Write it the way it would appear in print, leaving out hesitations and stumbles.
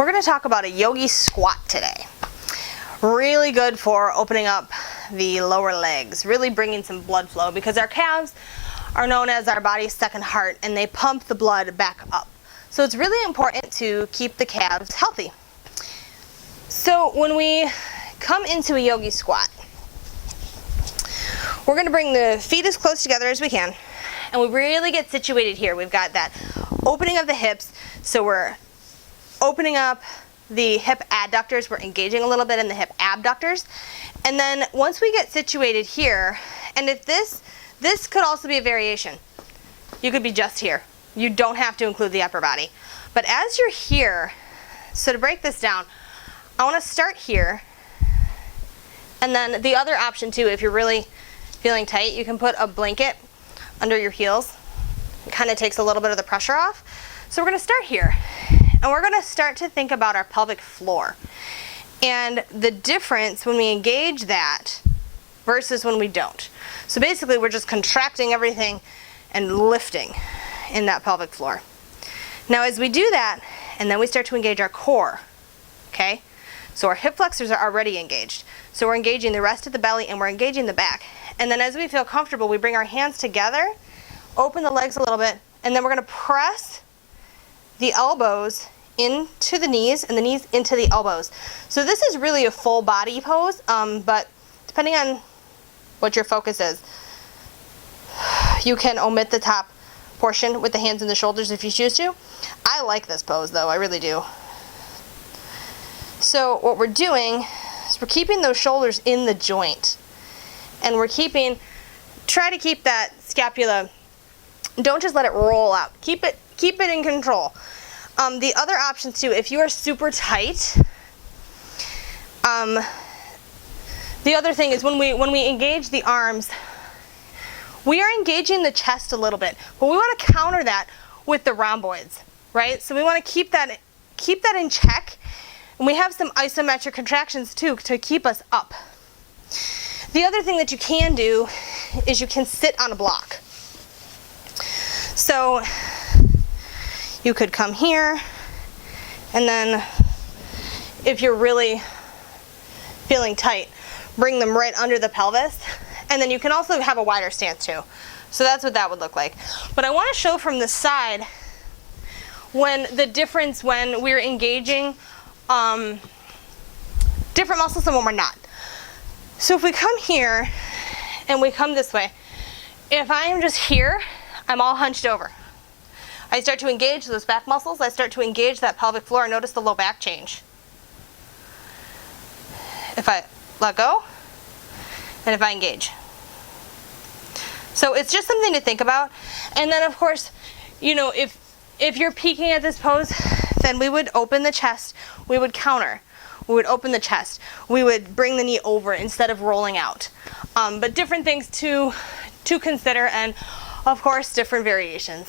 We're going to talk about a yogi squat today. Really good for opening up the lower legs, really bringing some blood flow, because our calves are known as our body's second heart and they pump the blood back up. So it's really important to keep the calves healthy. So when we come into a yogi squat, we're going to bring the feet as close together as we can, and we really get situated here. We've got that opening of the hips, so we're opening up the hip adductors, we're engaging a little bit in the hip abductors, and then once we get situated here, and if this could also be a variation. You could be just here. You don't have to include the upper body. But as you're here, so to break this down, I want to start here, and then the other option too, if you're really feeling tight, you can put a blanket under your heels. It kind of takes a little bit of the pressure off. So we're going to start here, and we're going to start to think about our pelvic floor and the difference when we engage that versus when we don't. So basically we're just contracting everything and lifting in that pelvic floor. Now as we do that, and then we start to engage our core, okay? So our hip flexors are already engaged. So we're engaging the rest of the belly and we're engaging the back. And then as we feel comfortable, we bring our hands together, open the legs a little bit, and then we're going to press the elbows into the knees and the knees into the elbows. So this is really a full body pose, but depending on what your focus is, you can omit the top portion with the hands and the shoulders if you choose to. I like this pose though, I really do. So what we're doing is we're keeping those shoulders in the joint, and we're try to keep that scapula, don't just let it roll out. Keep it in control. The other options too, if you are super tight, the other thing is when we engage the arms, we are engaging the chest a little bit, but we want to counter that with the rhomboids, right? So we want to keep that in check, and we have some isometric contractions too to keep us up. The other thing that you can do is you can sit on a block. So you could come here, and then if you're really feeling tight, bring them right under the pelvis, and then you can also have a wider stance too. So that's what that would look like. But I want to show from the side when we're engaging different muscles and when we're not. So if we come here and we come this way, if I am just here, I'm all hunched over. I start to engage those back muscles, I start to engage that pelvic floor, and notice the low back change. If I let go, and if I engage. So it's just something to think about. And then of course, you know, if you're peaking at this pose, then we would open the chest, we would counter. We would open the chest. We would bring the knee over instead of rolling out. But different things to consider, and of course different variations.